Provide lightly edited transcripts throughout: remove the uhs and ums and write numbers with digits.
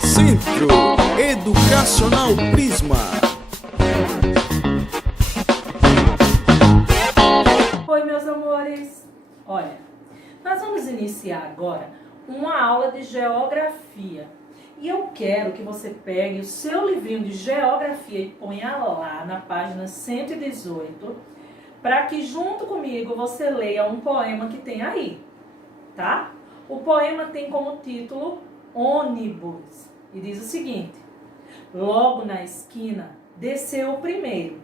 Centro Educacional Prisma. Oi, meus amores! Olha, nós vamos iniciar agora uma aula de geografia. E eu quero que você pegue o seu livrinho de geografia e ponha lá na página 118, para que junto comigo você leia um poema que tem aí, tá? O poema tem como título Ônibus e diz o seguinte: logo na esquina desceu o primeiro,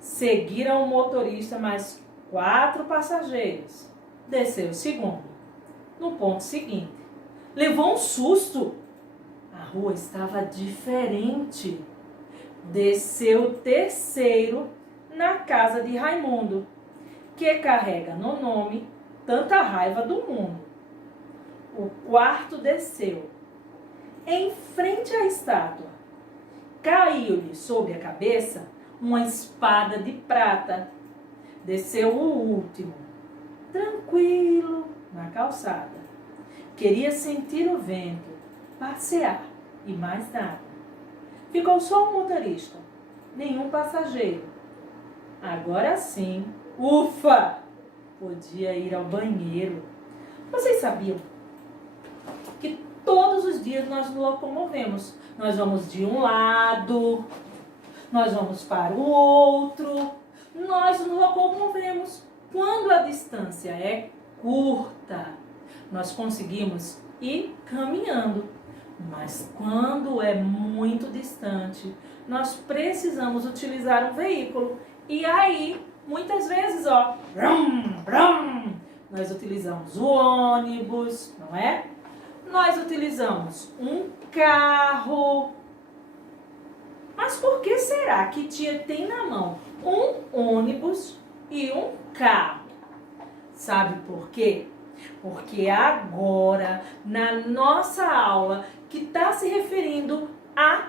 seguiram o motorista mais 4 passageiros, desceu o segundo. No ponto seguinte, levou um susto. A rua estava diferente. Desceu o terceiro na casa de Raimundo, que carrega no nome tanta raiva do mundo. O quarto desceu. Em frente à estátua, caiu-lhe sobre a cabeça uma espada de prata. Desceu o último, tranquilo, na calçada. Queria sentir o vento, passear e mais nada. Ficou só o motorista, nenhum passageiro. Agora sim, ufa! Podia ir ao banheiro. Vocês sabiam que todos os dias nós nos locomovemos? Nós vamos de um lado, nós vamos para o outro, nós nos locomovemos. Quando a distância é curta, nós conseguimos ir caminhando. Mas quando é muito distante, nós precisamos utilizar um veículo. E aí, muitas vezes, nós utilizamos o ônibus, não é? Nós utilizamos um carro. Mas por que será que tia tem na mão um ônibus e um carro? Sabe por quê? Porque agora, na nossa aula, que está se referindo a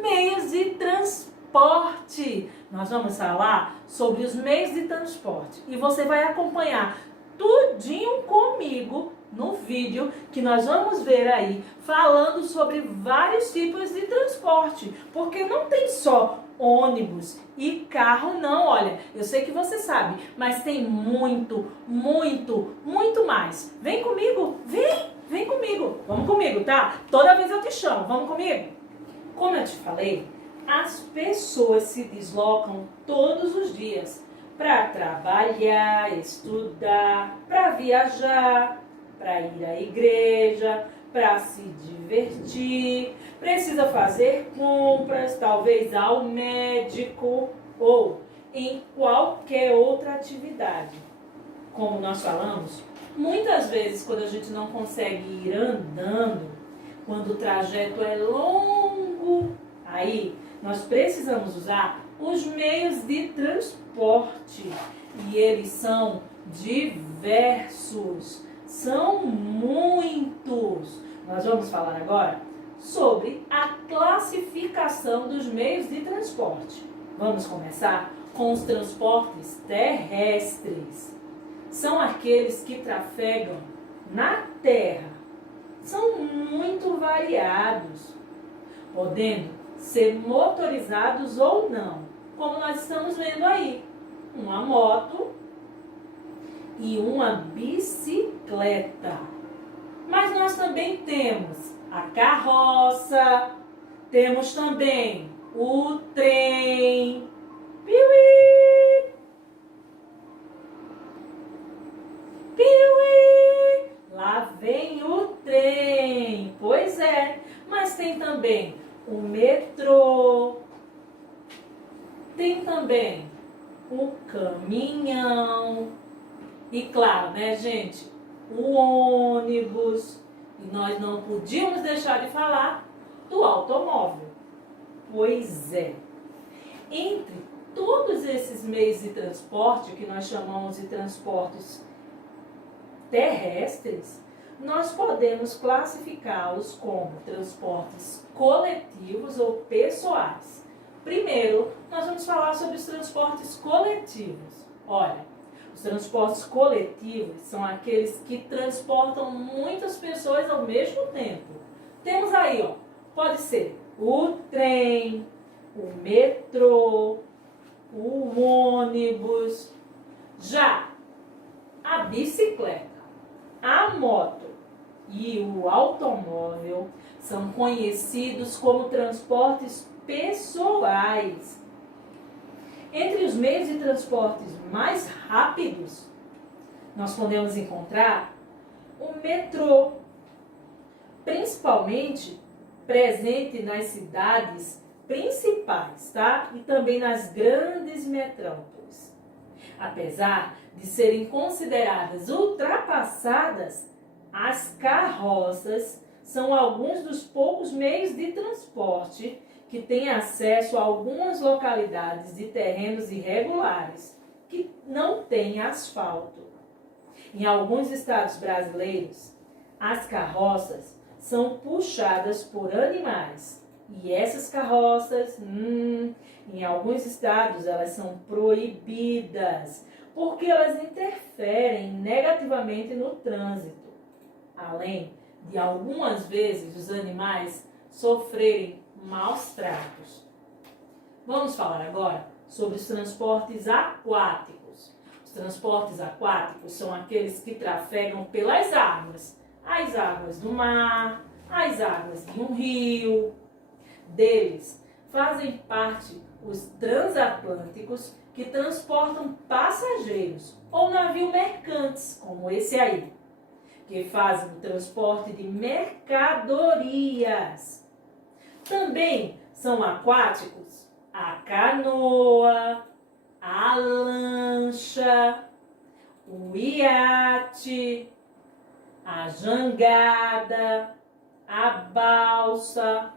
meios de transporte, nós vamos falar sobre os meios de transporte. E você vai acompanhar tudinho comigo no vídeo que nós vamos ver aí, falando sobre vários tipos de transporte. Porque não tem só ônibus e carro não, olha, eu sei que você sabe, mas tem muito mais. Vem comigo, vem comigo, vamos comigo, tá? Toda vez eu te chamo, vamos comigo? Como eu te falei, as pessoas se deslocam todos os dias para trabalhar, estudar, para viajar, para ir à igreja, para se divertir, precisa fazer compras, talvez ao médico ou em qualquer outra atividade. Como nós falamos, muitas vezes quando a gente não consegue ir andando, quando o trajeto é longo, aí nós precisamos usar os meios de transporte. E eles são diversos, são muitos. Nós vamos falar agora sobre a classificação dos meios de transporte. Vamos começar com os transportes terrestres. São aqueles que trafegam na terra. São muito variados, podendo ser motorizados ou não, como nós estamos vendo aí, uma moto e uma bicicleta. Mas nós também temos a carroça, temos também o trem, piuí, piuí, lá vem o trem, pois é, mas tem também o metrô, tem também o caminhão e claro, né, gente, o ônibus. E nós não podíamos deixar de falar do automóvel. Pois é, entre todos esses meios de transporte que nós chamamos de transportes terrestres, nós podemos classificá-los como transportes coletivos ou pessoais. Primeiro, nós vamos falar sobre os transportes coletivos. Olha, Os transportes coletivos são aqueles que transportam muitas pessoas ao mesmo tempo. Temos aí, ó, pode ser o trem, o metrô, o ônibus. Já a bicicleta, a moto e o automóvel são conhecidos como transportes pessoais. Entre os meios de transportes mais rápidos, nós podemos encontrar o metrô, principalmente presente nas cidades principais, tá? E também nas grandes metrópoles. Apesar de serem consideradas ultrapassadas, as carroças são alguns dos poucos meios de transporte que têm acesso a algumas localidades de terrenos irregulares que não têm asfalto. Em alguns estados brasileiros, as carroças são puxadas por animais. E essas carroças, em alguns estados, elas são proibidas, porque elas interferem negativamente no trânsito. Além de algumas vezes os animais sofrerem maus tratos. Vamos falar agora sobre os transportes aquáticos. Os transportes aquáticos são aqueles que trafegam pelas águas, as águas do mar, as águas de um rio. Deles fazem parte os transatlânticos, que transportam passageiros, ou navios mercantes, como esse aí, que fazem o transporte de mercadorias. Também são aquáticos a canoa, a lancha, o iate, a jangada, a balsa,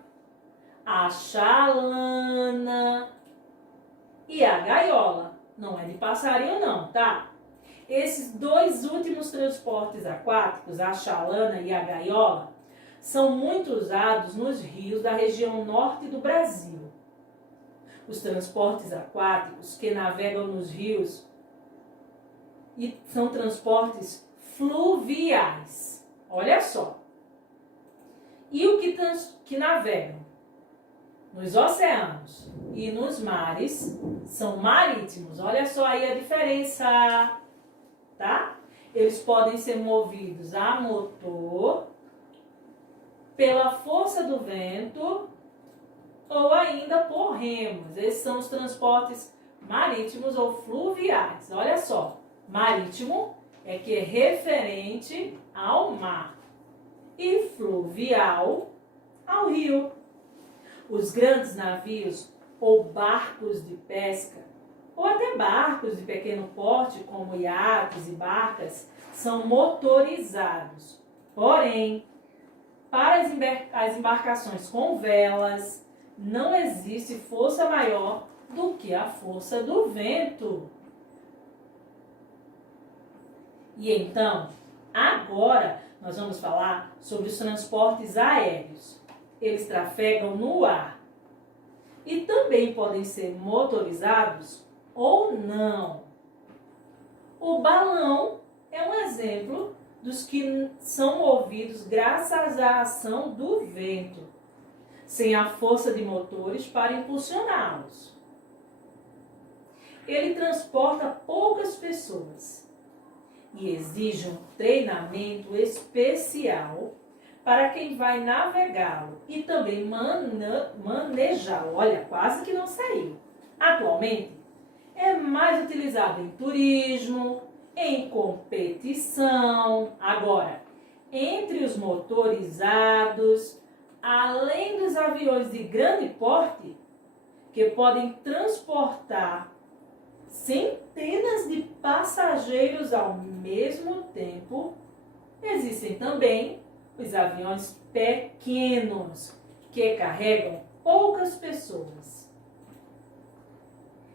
a chalana e a gaiola. Não é de passarinho não, tá? Esses dois últimos transportes aquáticos, a chalana e a gaiola, são muito usados nos rios da região norte do Brasil. Os transportes aquáticos que navegam nos rios e são transportes fluviais. Olha só. E o que navegam nos oceanos e nos mares são marítimos. Olha só aí a diferença, tá? Eles podem ser movidos a motor, pela força do vento ou ainda por remos. Esses são os transportes marítimos ou fluviais. Olha só, marítimo é que é referente ao mar e fluvial ao rio. Os grandes navios ou barcos de pesca, ou até barcos de pequeno porte, como iates e barcas, são motorizados. Porém, para as embarcações com velas, não existe força maior do que a força do vento. E então, agora nós vamos falar sobre os transportes aéreos. Eles trafegam no ar e também podem ser motorizados ou não. O balão é um exemplo dos que são movidos graças à ação do vento, sem a força de motores para impulsioná-los. Ele transporta poucas pessoas e exige um treinamento especial para quem vai navegá-lo e também manejá-lo. Olha, quase que não saiu. Atualmente, é mais utilizado em turismo, em competição. Agora, entre os motorizados, além dos aviões de grande porte, que podem transportar centenas de passageiros ao mesmo tempo, existem também os aviões pequenos, que carregam poucas pessoas.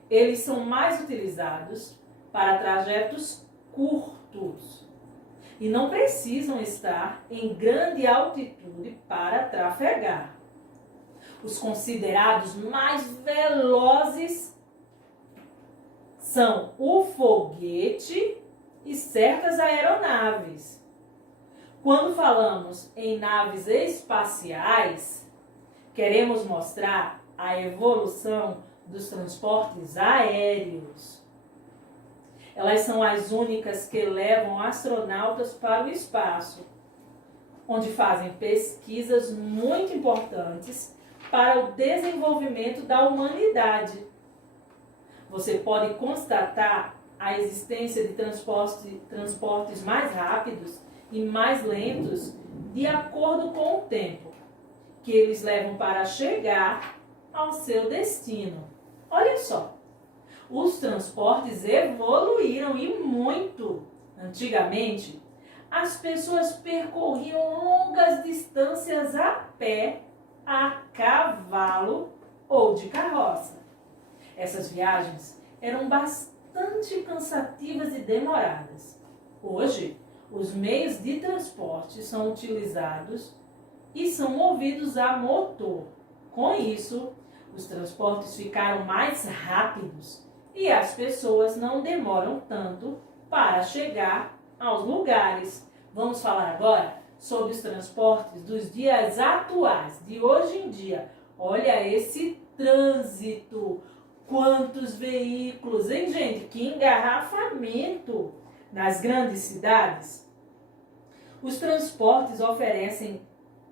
Eles são mais utilizados para trajetos curtos e não precisam estar em grande altitude para trafegar. Os considerados mais velozes são o foguete e certas aeronaves. Quando falamos em naves espaciais, queremos mostrar a evolução dos transportes aéreos. Elas são as únicas que levam astronautas para o espaço, onde fazem pesquisas muito importantes para o desenvolvimento da humanidade. Você pode constatar a existência de transportes mais rápidos e mais lentos de acordo com o tempo que eles levam para chegar ao seu destino. Olha só, os transportes evoluíram e muito. Antigamente, as pessoas percorriam longas distâncias a pé, a cavalo ou de carroça. Essas viagens eram bastante cansativas e demoradas. Hoje, os meios de transporte são utilizados e são movidos a motor. Com isso, os transportes ficaram mais rápidos e as pessoas não demoram tanto para chegar aos lugares. Vamos falar agora sobre os transportes dos dias atuais, de hoje em dia. Olha esse trânsito! Quantos veículos, hein, gente? Que engarrafamento nas grandes cidades. Os transportes oferecem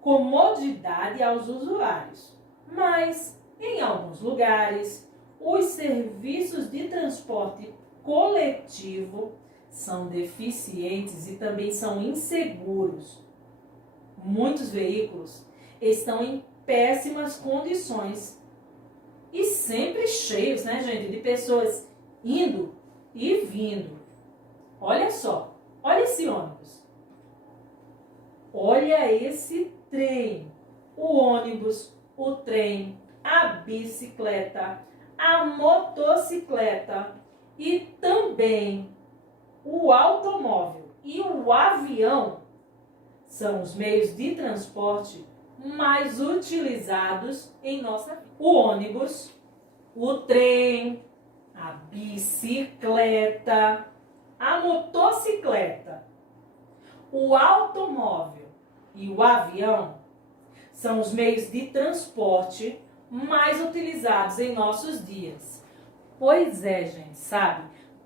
comodidade aos usuários, mas, em alguns lugares, os serviços de transporte coletivo são deficientes e também são inseguros. Muitos veículos estão em péssimas condições e sempre cheios, né, gente, de pessoas indo e vindo. Olha só, olha esse ônibus. Olha esse trem. O ônibus, o trem, a bicicleta, a motocicleta e também o automóvel e o avião são os meios de transporte mais utilizados em nossa vida. O ônibus, o trem, a bicicleta, a motocicleta, o automóvel e o avião são os meios de transporte mais utilizados em nossos dias. Pois é, gente, sabe?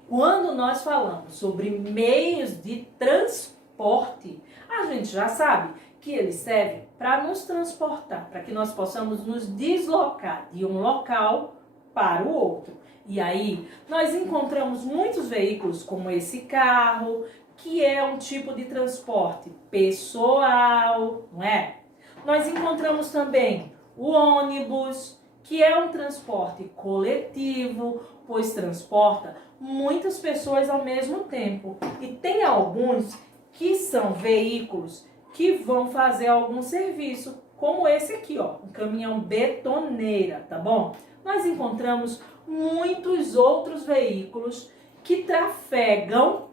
Quando nós falamos sobre meios de transporte, a gente já sabe que eles servem para nos transportar, para que nós possamos nos deslocar de um local para o outro. E aí, nós encontramos muitos veículos como esse carro, que é um tipo de transporte pessoal, não é? Nós encontramos também o ônibus, que é um transporte coletivo, pois transporta muitas pessoas ao mesmo tempo. E tem alguns que são veículos que vão fazer algum serviço, como esse aqui, ó, um caminhão betoneira, tá bom? Nós encontramos muitos outros veículos que trafegam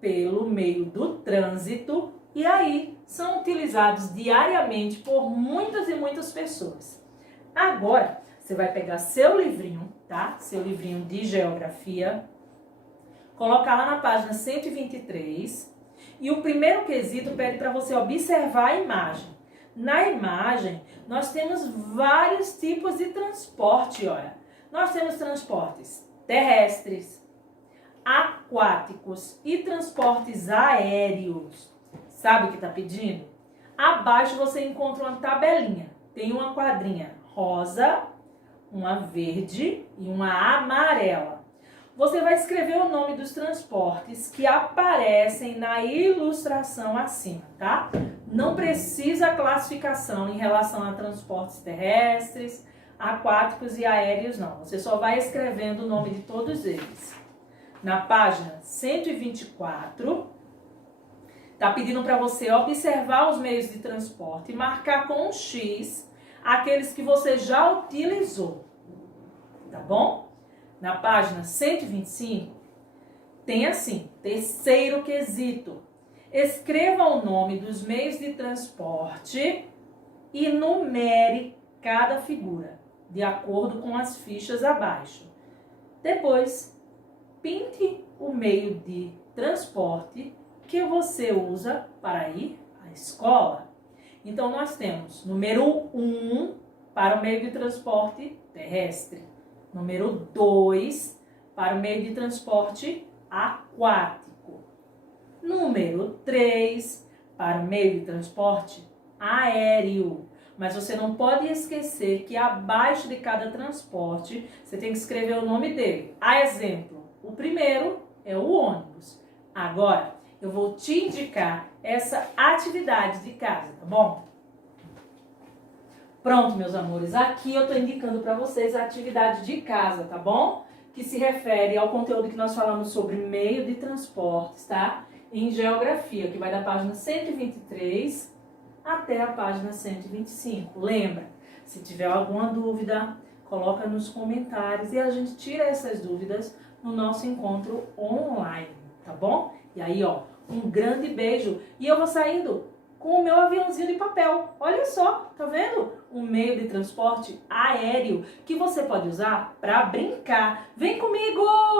pelo meio do trânsito e aí são utilizados diariamente por muitas e muitas pessoas. Agora, você vai pegar seu livrinho, tá? Seu livrinho de geografia, colocar lá na página 123 e o primeiro quesito pede para você observar a imagem. Na imagem, nós temos vários tipos de transporte, olha. Nós temos transportes terrestres, aquáticos e transportes aéreos. Sabe o que está pedindo? Abaixo você encontra uma tabelinha. Tem uma quadrinha rosa, uma verde e uma amarela. Você vai escrever o nome dos transportes que aparecem na ilustração acima, tá? Não precisa classificação em relação a transportes terrestres, aquáticos e aéreos, não. Você só vai escrevendo o nome de todos eles. Na página 124, está pedindo para você observar os meios de transporte e marcar com um X aqueles que você já utilizou, tá bom? Na página 125, tem assim, terceiro quesito. Escreva o nome dos meios de transporte e numere cada figura, de acordo com as fichas abaixo. Depois, pinte o meio de transporte que você usa para ir à escola. Então, nós temos número 1 para o meio de transporte terrestre, número 2 para o meio de transporte aquático, número 3 para o meio de transporte aéreo. Mas você não pode esquecer que abaixo de cada transporte você tem que escrever o nome dele. A exemplo, o primeiro é o ônibus. Agora, eu vou te indicar essa atividade de casa, tá bom? Pronto, meus amores, aqui eu estou indicando para vocês a atividade de casa, tá bom? Que se refere ao conteúdo que nós falamos sobre meio de transportes, tá? Em geografia, que vai da página 123 até a página 125. Lembra, se tiver alguma dúvida, coloca nos comentários e a gente tira essas dúvidas no nosso encontro online, tá bom? E aí, ó, um grande beijo e eu vou saindo com o meu aviãozinho de papel. Olha só, tá vendo? Um meio de transporte aéreo que você pode usar para brincar. Vem comigo!